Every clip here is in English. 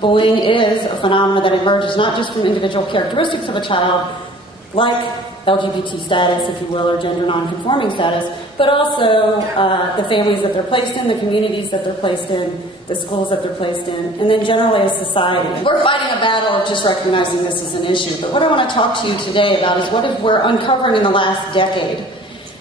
bullying is a phenomenon that emerges not just from individual characteristics of a child, like LGBT status, if you will, or gender nonconforming status, but also the families that they're placed in, the communities that they're placed in, the schools that they're placed in, and then generally as society. We're fighting a battle of just recognizing this as an issue, but what I want to talk to you today about is what we're uncovering in the last decade.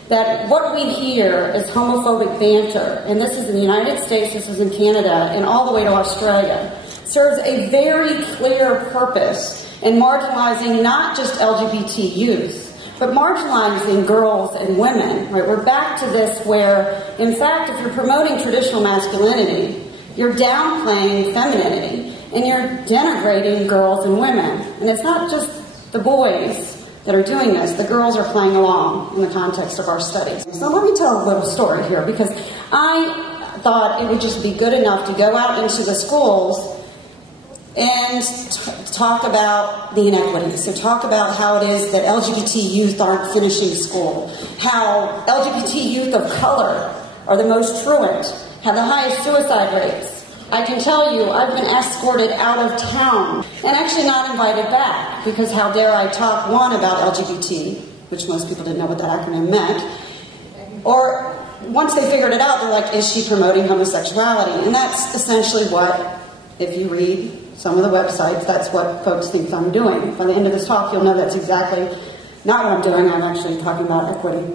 That what we hear is homophobic banter, and this is in the United States, this is in Canada, and all the way to Australia, serves a very clear purpose in marginalizing not just LGBT youth, but marginalizing girls and women. Right? We're back to this where, in fact, if you're promoting traditional masculinity, you're downplaying femininity, and you're denigrating girls and women. And it's not just the boys that are doing this. The girls are playing along in the context of our studies. So let me tell a little story here, because I thought it would just be good enough to go out into the schools and talk about the inequities. So talk about how it is that LGBT youth aren't finishing school, how LGBT youth of color are the most truant, have the highest suicide rates. I can tell you I've been escorted out of town and actually not invited back, because how dare I talk, one, about LGBT, which most people didn't know what that acronym meant, or once they figured it out, they're like, is she promoting homosexuality? And that's essentially what, if you read some of the websites, that's what folks think I'm doing. By the end of this talk, you'll know that's exactly not what I'm doing. I'm actually talking about equity.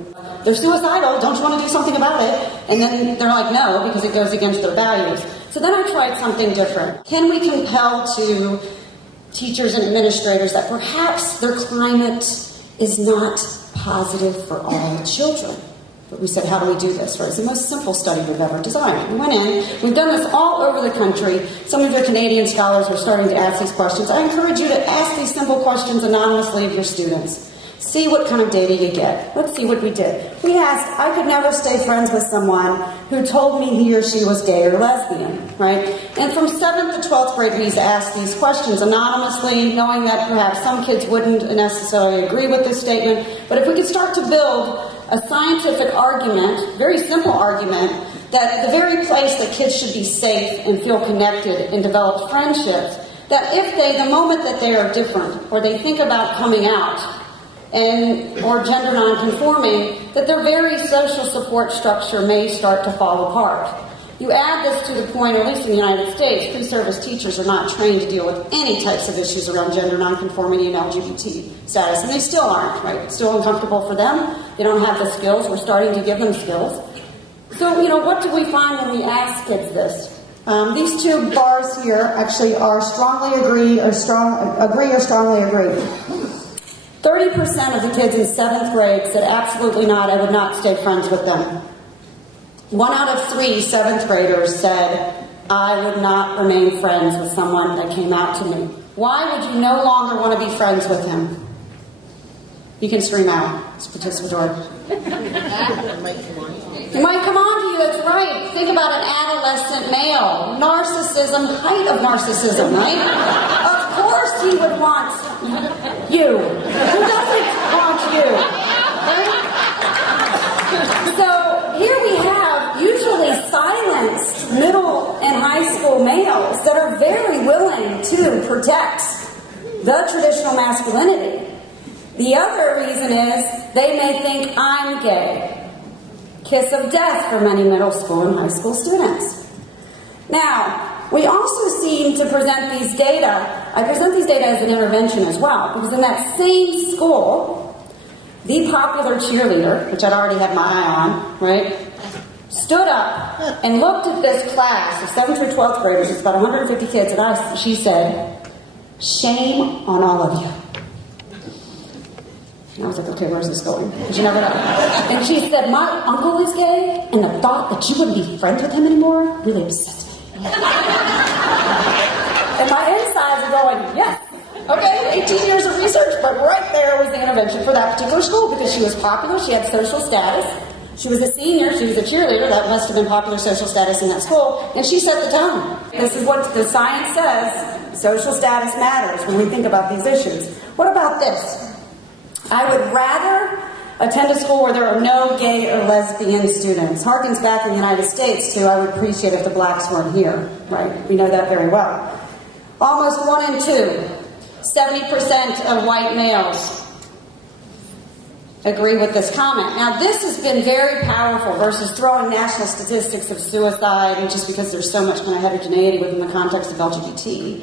They're suicidal. Don't you want to do something about it? And then they're like, no, because it goes against their values. So then I tried something different. Can we compel to teachers and administrators that perhaps their climate is not positive for all children? But we said, how do we do this? Right? It's the most simple study we've ever designed. We went in, we've done this all over the country. Some of the Canadian scholars are starting to ask these questions. I encourage you to ask these simple questions anonymously of your students. See what kind of data you get. Let's see what we did. We asked, I could never stay friends with someone who told me he or she was gay or lesbian, right? And from 7th to 12th grade, we asked these questions anonymously, knowing that perhaps some kids wouldn't necessarily agree with this statement. But if we could start to build a scientific argument, very simple argument, that the very place that kids should be safe and feel connected and develop friendships, that if they, the moment that they are different, or they think about coming out, or gender nonconforming, that their very social support structure may start to fall apart. You add this to the point, at least in the United States, pre-service teachers are not trained to deal with any types of issues around gender nonconformity and LGBT status, and they still aren't, right? It's still uncomfortable for them. They don't have the skills. We're starting to give them skills. So, what do we find when we ask kids this? These two bars here actually are strongly agree or strongly agree. 30% of the kids in 7th grade said absolutely not, I would not stay friends with them. 1 out of 3 7th graders said, I would not remain friends with someone that came out to me. Why would you no longer want to be friends with him? You can scream out. It's participatory. It might come on to you, that's right. Think about an adolescent male. Narcissism, height of narcissism, right? Of course he would want you. Who doesn't want you? Right? So here we have usually silenced middle and high school males that are very willing to protect the traditional masculinity. The other reason is they may think I'm gay. Kiss of death for many middle school and high school students. Now, we also seem to present these data, I present these data as an intervention as well, because in that same school, the popular cheerleader, which I'd already had my eye on, right, stood up and looked at this class of 7th through 12th graders, it's about 150 kids, and she said, shame on all of you. And I was like, okay, where's this going? Because you never know. And she said, my uncle is gay, and the thought that you wouldn't be friends with him anymore really upsets me. And my insides are going, yes. Okay, 18 years of research, but right there was the intervention for that particular school, because she was popular, she had social status, she was a senior, she was a cheerleader, that must have been popular social status in that school, and she set the tone. This is what the science says, social status matters when we think about these issues. What about this? I would rather attend a school where there are no gay or lesbian students. Harkens back in the United States to, I would appreciate if the blacks weren't here, right? We know that very well. Almost 1 in 2, 70% of white males agree with this comment. Now, this has been very powerful versus throwing national statistics of suicide, and just because there's so much kind of heterogeneity within the context of LGBT.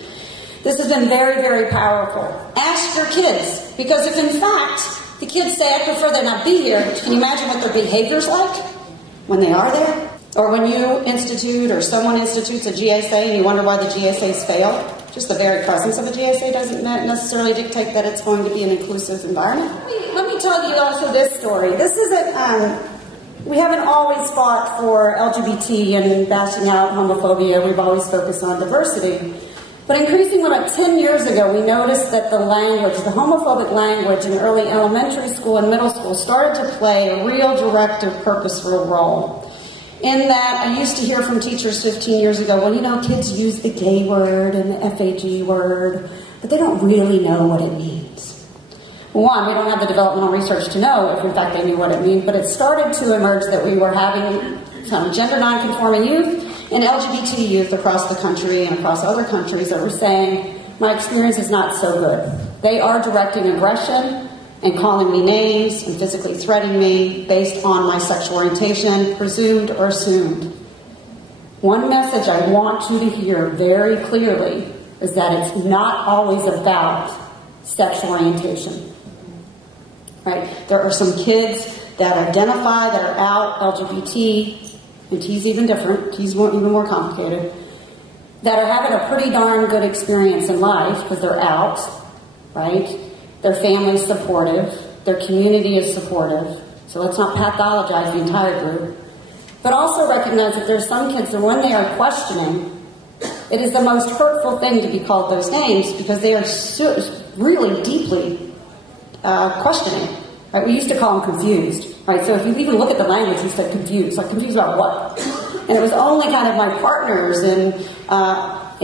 This has been very, very powerful. Ask your kids, because if in fact the kids say, I prefer they not be here, can you imagine what their behavior's like when they are there? Or when you institute or someone institutes a GSA and you wonder why the GSAs fail? Just the very presence of a GSA doesn't necessarily dictate that it's going to be an inclusive environment. Let me tell you also this story. This isn't, we haven't always fought for LGBT and bashing out homophobia. We've always focused on diversity. But increasingly, about 10 years ago, we noticed that the language, the homophobic language in early elementary school and middle school started to play a real directive, purposeful role. In that, I used to hear from teachers 15 years ago, well, you know, kids use the gay word and the FAG word, but they don't really know what it means. One, we don't have the developmental research to know if, in fact, they knew what it means, but it started to emerge that we were having some gender nonconforming youth and LGBT youth across the country and across other countries that were saying, my experience is not so good. They are directing aggression and calling me names and physically threatening me based on my sexual orientation, presumed or assumed. One message I want you to hear very clearly is that it's not always about sexual orientation. Right? There are some kids that identify, that are out, LGBT, and T's even different, T's even more complicated, that are having a pretty darn good experience in life because they're out, right? Their family's supportive, their community is supportive, so let's not pathologize the entire group. But also recognize that there's some kids that when they are questioning, it is the most hurtful thing to be called those names because they are really deeply questioning. Right? We used to call them confused. Right? So if you even look at the language, you said confused. Like confused about what? And it was only kind of my partners in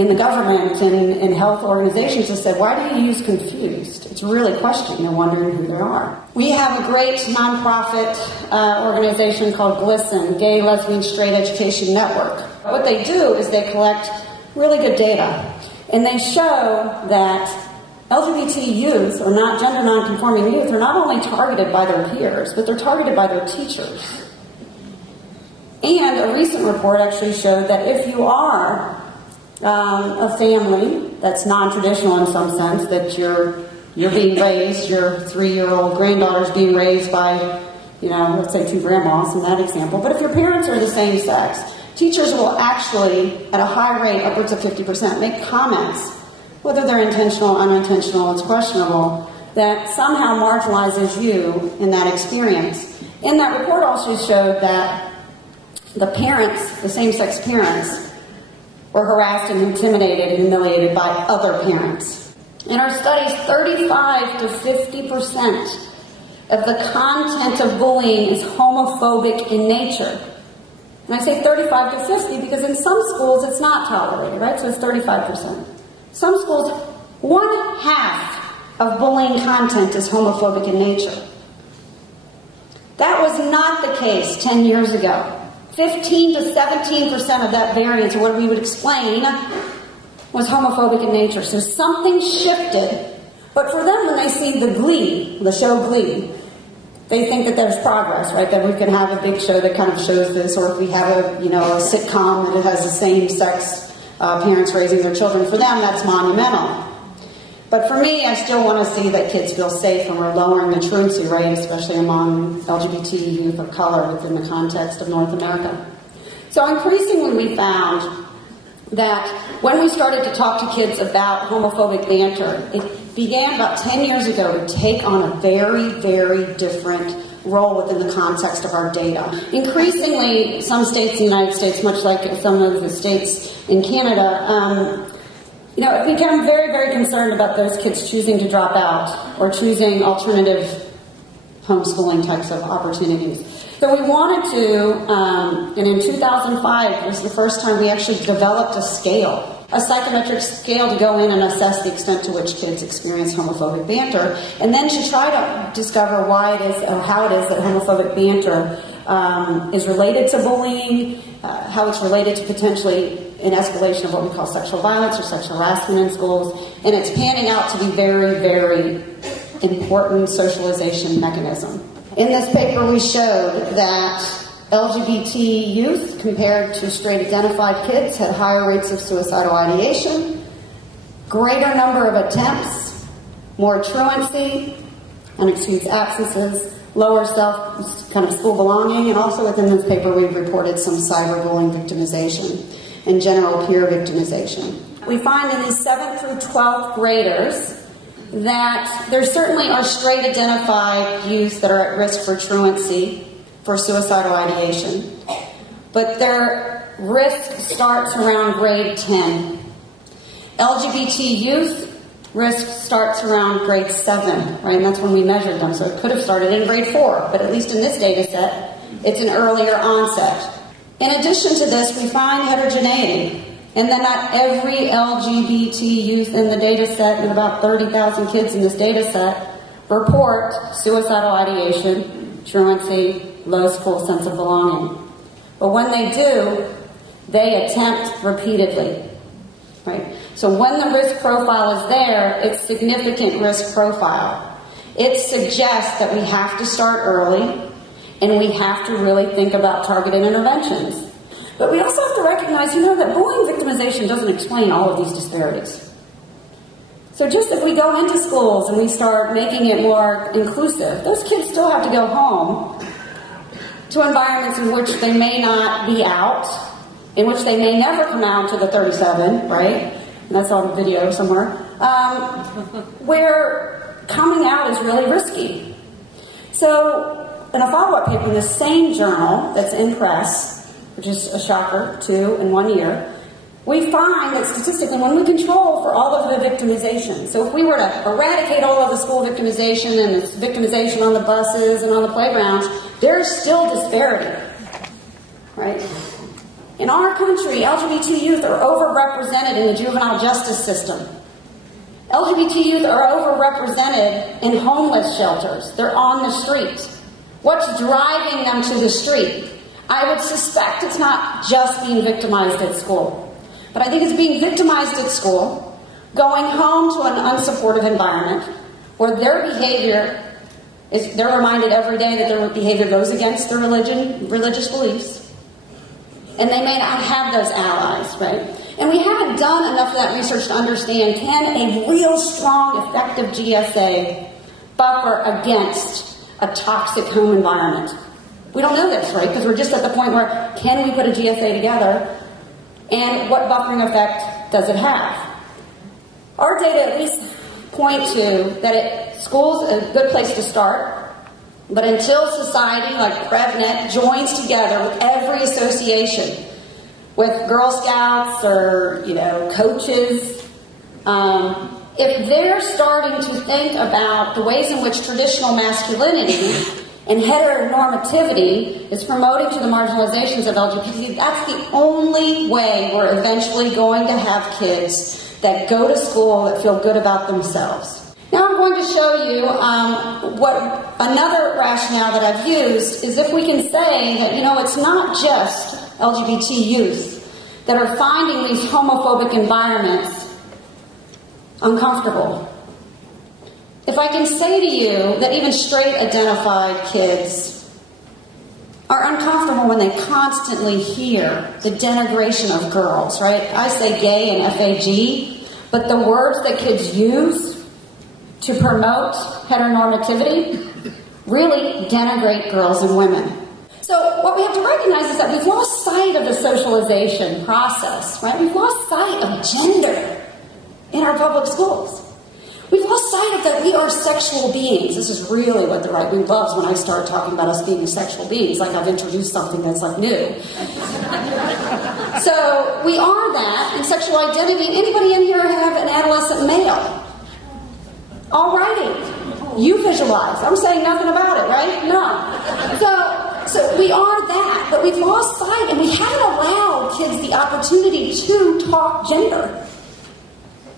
the government and in health organizations that said, why do you use confused? It's really questioning and wondering who they are. We have a great nonprofit organization called GLSEN, Gay, Lesbian, Straight Education Network. What they do is they collect really good data, and they show that LGBT youth, or not gender nonconforming youth, are not only targeted by their peers, but they're targeted by their teachers. And a recent report actually showed that if you are a family that's non-traditional in some sense, that you're being raised, your 3-year-old granddaughter's being raised by, you know, let's say 2 grandmas in that example. But if your parents are the same sex, teachers will actually, at a high rate, upwards of 50%, make comments, whether they're intentional or unintentional, it's questionable, that somehow marginalizes you in that experience. And that report also showed that the parents, the same-sex parents, were harassed and intimidated and humiliated by other parents. In our studies, 35 to 50% of the content of bullying is homophobic in nature. And I say 35 to 50 because in some schools it's not tolerated, right? So it's 35%. Some schools, 1/2 of bullying content is homophobic in nature. That was not the case 10 years ago. 15 to 17% of that variance, or what we would explain, was homophobic in nature. So something shifted. But for them, when they see the Glee, the show Glee, they think that there's progress, right? That we can have a big show that kind of shows this, or if we have a sitcom that has the same sex parents raising their children, for them, that's monumental. But for me, I still want to see that kids feel safe, and we're lowering the truancy rate, especially among LGBT youth of color within the context of North America. So increasingly we found that when we started to talk to kids about homophobic banter, it began about 10 years ago to take on a very, very different role within the context of our data. Increasingly, some states in the United States, much like some of the states in Canada, have become very, very concerned about those kids choosing to drop out or choosing alternative homeschooling types of opportunities. So we wanted to, and in 2005 was the first time we actually developed a scale, a psychometric scale to go in and assess the extent to which kids experience homophobic banter, and then to try to discover why it is, or how it is that homophobic banter is related to bullying, how it's related to potentially an escalation of what we call sexual violence or sexual harassment in schools, and it's panning out to be very, very important socialization mechanism. In this paper, we showed that LGBT youth compared to straight identified kids had higher rates of suicidal ideation, greater number of attempts, more truancy, unexcused absences, lower school belonging, and also within this paper we've reported some cyberbullying victimization and general peer victimization. We find in these 7th through 12th graders that there certainly are straight identified youth that are at risk for truancy, for suicidal ideation, but their risk starts around grade 10. LGBT youth risk starts around grade 7, right? And that's when we measured them. So it could have started in grade 4, but at least in this data set, it's an earlier onset. In addition to this, we find heterogeneity, and that not every LGBT youth in the data set, and about 30,000 kids in this data set, report suicidal ideation, truancy, low school sense of belonging. But when they do, they attempt repeatedly, right? So when the risk profile is there, it's significant risk profile. It suggests that we have to start early, and we have to really think about targeted interventions. But we also have to recognize, that bullying victimization doesn't explain all of these disparities. So just if we go into schools and we start making it more inclusive, those kids still have to go home to environments in which they may not be out, in which they may never come out to the 37, right? And that's on video somewhere, where coming out is really risky. So in a follow-up paper in the same journal that's in press, which is a shocker, 2 in 1 year, we find that statistically when we control for all of the victimization, so if we were to eradicate all of the school victimization and the victimization on the buses and on the playgrounds, there's still disparity, right? In our country, LGBT youth are overrepresented in the juvenile justice system. LGBT youth are overrepresented in homeless shelters. They're on the street. What's driving them to the street? I would suspect it's not just being victimized at school, but I think it's being victimized at school, going home to an unsupportive environment where their behavior is, they're reminded every day that their behavior goes against their religious beliefs, and they may not have those allies, right? And we haven't done enough of that research to understand, can a real strong, effective GSA buffer against a toxic home environment? We don't know this, right? Because we're just at the point where, can we put a GSA together, and what buffering effect does it have? Our data at least point to that school's a good place to start, but until society like PrevNet joins together with every association, with Girl Scouts or, coaches, if they're starting to think about the ways in which traditional masculinity and heteronormativity is promoting to the marginalizations of LGBT, that's the only way we're eventually going to have kids that go to school that feel good about themselves. Now I'm going to show you what another rationale that I've used is if we can say that, it's not just LGBT youth that are finding these homophobic environments uncomfortable. If I can say to you that even straight identified kids are uncomfortable when they constantly hear the denigration of girls, right? I say gay and FAG, but the words that kids use to promote heteronormativity really denigrate girls and women. So what we have to recognize is that we've lost sight of the socialization process, right? We've lost sight of gender in our public schools. We've lost sight of that we are sexual beings. This is really what the right wing loves when I start talking about us being sexual beings, like I've introduced something that's like new. So we are that, and sexual identity. Anybody in here have an adolescent male? All righty. You visualize. I'm saying nothing about it, right? No. So we are that, but we've lost sight, and we haven't allowed kids the opportunity to talk gender.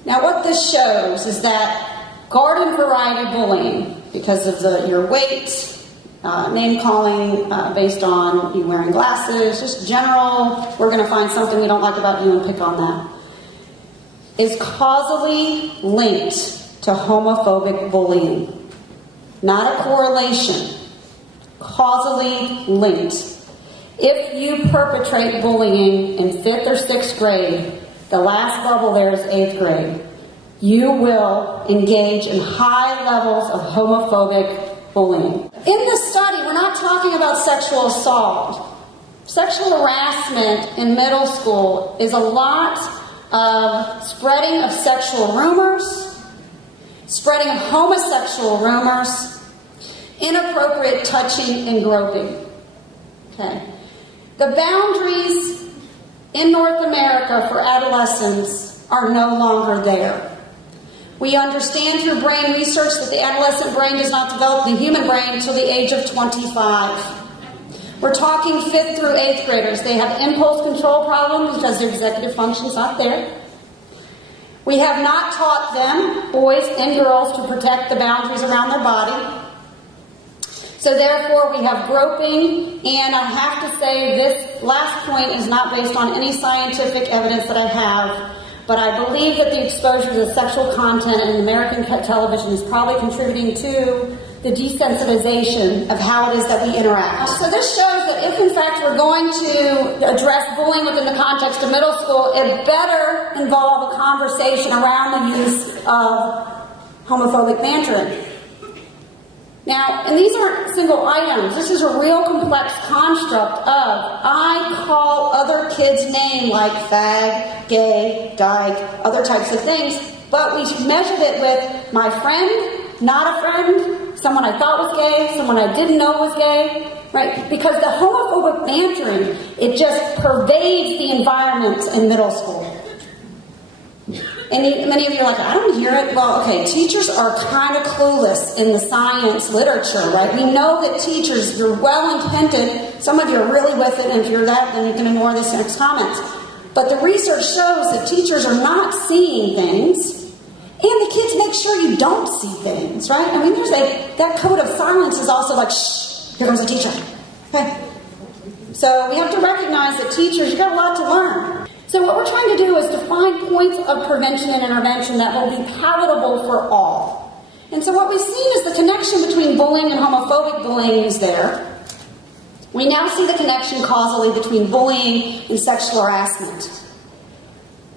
Now what this shows is that garden variety bullying, because of your weight, name-calling based on you wearing glasses, just general, we're going to find something we don't like about you and pick on that, is causally linked to homophobic bullying. Not a correlation. Causally linked. If you perpetrate bullying in 5th or 6th grade, the last bubble there is 8th grade, you will engage in high levels of homophobic bullying. In this study, we're not talking about sexual assault. Sexual harassment in middle school is a lot of spreading of sexual rumors, spreading of homosexual rumors, inappropriate touching and groping. Okay. The boundaries in North America for adolescents are no longer there. We understand through brain research that the adolescent brain does not develop the human brain until the age of 25. We're talking 5th through 8th graders. They have impulse control problems because their executive function's not there. We have not taught them, boys and girls, to protect the boundaries around their body. So therefore, we have groping, and I have to say this last point is not based on any scientific evidence that I have, but I believe that the exposure to the sexual content in American television is probably contributing to the desensitization of how it is that we interact. So this shows that if, in fact, we're going to address bullying within the context of middle school, it better involve a conversation around the use of homophobic bantering. Now, and these aren't single items. This is a real complex construct of I call other kids' name like fag, gay, dyke, other types of things, but we measured it with my friend, not a friend, someone I thought was gay, someone I didn't know was gay, right? Because the homophobic bantering, it just pervades the environment in middle school. And many of you are like, I don't hear it. Well, okay, teachers are kind of clueless in the science literature, right? We know that teachers, you're well-intended. Some of you are really with it, and if you're that, then you can ignore this next comment. But the research shows that teachers are not seeing things, and the kids make sure you don't see things, right? I mean, that code of silence is also like, shh, here comes a teacher. Okay? So we have to recognize that teachers, you've got a lot to learn. So what we're trying to do is to find points of prevention and intervention that will be palatable for all. And so what we've seen is the connection between bullying and homophobic bullying is there. We now see the connection causally between bullying and sexual harassment.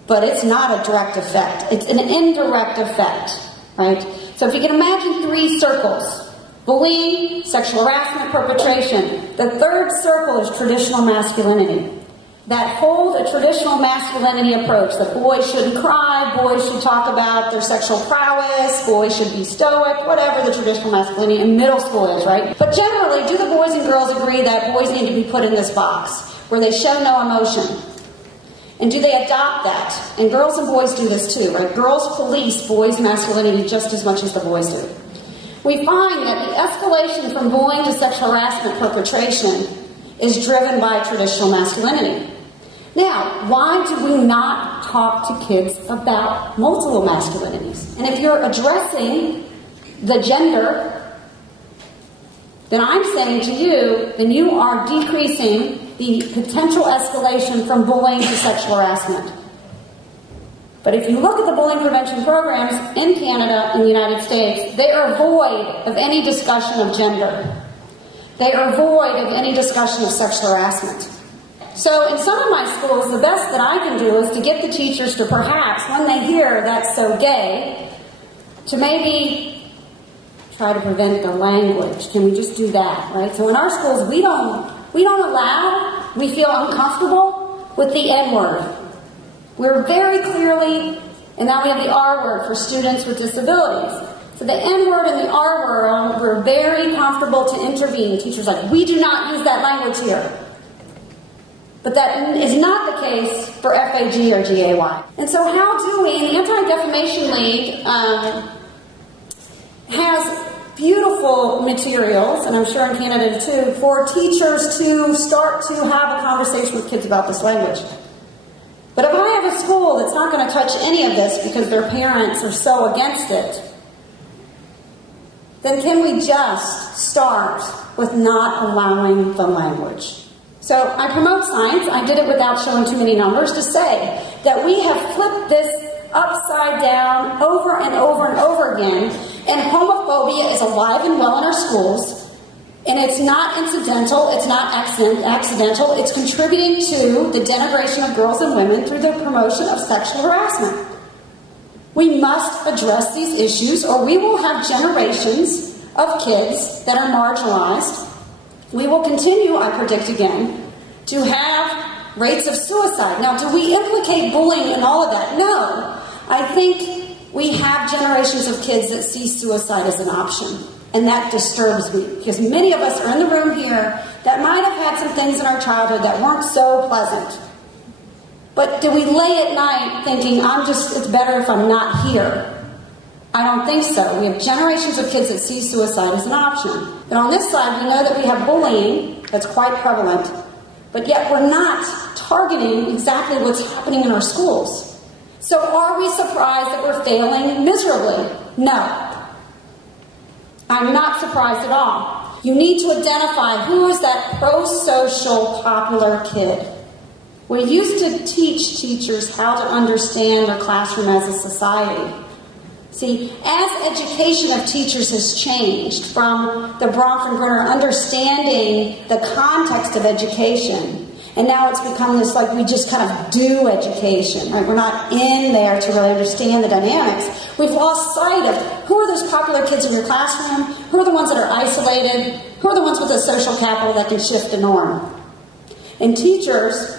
But it's not a direct effect. It's an indirect effect, right? So if you can imagine 3 circles, bullying, sexual harassment, perpetration. The third circle is traditional masculinity. That hold a traditional masculinity approach, that boys shouldn't cry, boys should talk about their sexual prowess, boys should be stoic, whatever the traditional masculinity in middle school is, right? But generally, do the boys and girls agree that boys need to be put in this box, where they show no emotion? And do they adopt that? And girls and boys do this too, right? Girls police boys' masculinity just as much as the boys do. We find that the escalation from bullying to sexual harassment perpetration is driven by traditional masculinity. Now, why do we not talk to kids about multiple masculinities? And if you're addressing the gender, then I'm saying to you, then you are decreasing the potential escalation from bullying to sexual harassment. But if you look at the bullying prevention programs in Canada and the United States, they are void of any discussion of gender. They are void of any discussion of sexual harassment. So in some of my schools, the best that I can do is to get the teachers to perhaps, when they hear that's so gay, to maybe try to prevent the language. Can we just do that, right? So in our schools, we don't allow, we feel uncomfortable with the N-word. We're very clearly, and now we have the R word for students with disabilities. So the N-word and the R word, we're very comfortable to intervene. Teachers are like, we do not use that language here. But that is not the case for FAG or GAY. And so how do we, and the Anti-Defamation League has beautiful materials, and I'm sure in Canada too, for teachers to start to have a conversation with kids about this language. But if I have a school that's not going to touch any of this because their parents are so against it, then can we just start with not allowing the language. So I promote science. I did it without showing too many numbers to say that we have flipped this upside down over and over and over again, and homophobia is alive and well in our schools. And it's not incidental, it's not accidental, it's contributing to the denigration of girls and women through the promotion of sexual harassment. We must address these issues or we will have generations of kids that are marginalized. We will continue, I predict again, to have rates of suicide. Now, do we implicate bullying in all of that? No. I think we have generations of kids that see suicide as an option. And that disturbs me, because many of us are in the room here that might have had some things in our childhood that weren't so pleasant. But do we lay at night thinking, it's better if I'm not here? I don't think so. We have generations of kids that see suicide as an option. But on this side, we know that we have bullying that's quite prevalent, but yet we're not targeting exactly what's happening in our schools. So are we surprised that we're failing miserably? No. I'm not surprised at all. You need to identify who is that pro-social popular kid. We used to teach teachers how to understand their classroom as a society. See, as education of teachers has changed from the Bronfenbrenner understanding the context of education, and now it's become this like we just kind of do education, right? We're not in there to really understand the dynamics. We've lost sight of who are those popular kids in your classroom, who are the ones that are isolated, who are the ones with the social capital that can shift the norm. And teachers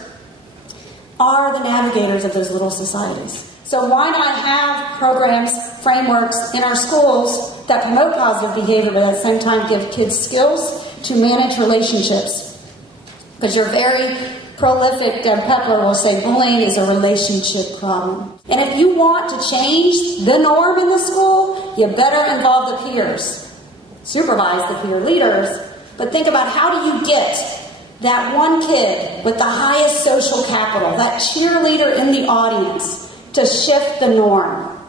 are the navigators of those little societies. So why not have programs, frameworks in our schools that promote positive behavior, but at the same time give kids skills to manage relationships? Because you're very prolific, Deb Pepler will say bullying is a relationship problem. And if you want to change the norm in the school, you better involve the peers. Supervise the peer leaders. But think about how do you get that one kid with the highest social capital, that cheerleader in the audience, to shift the norm.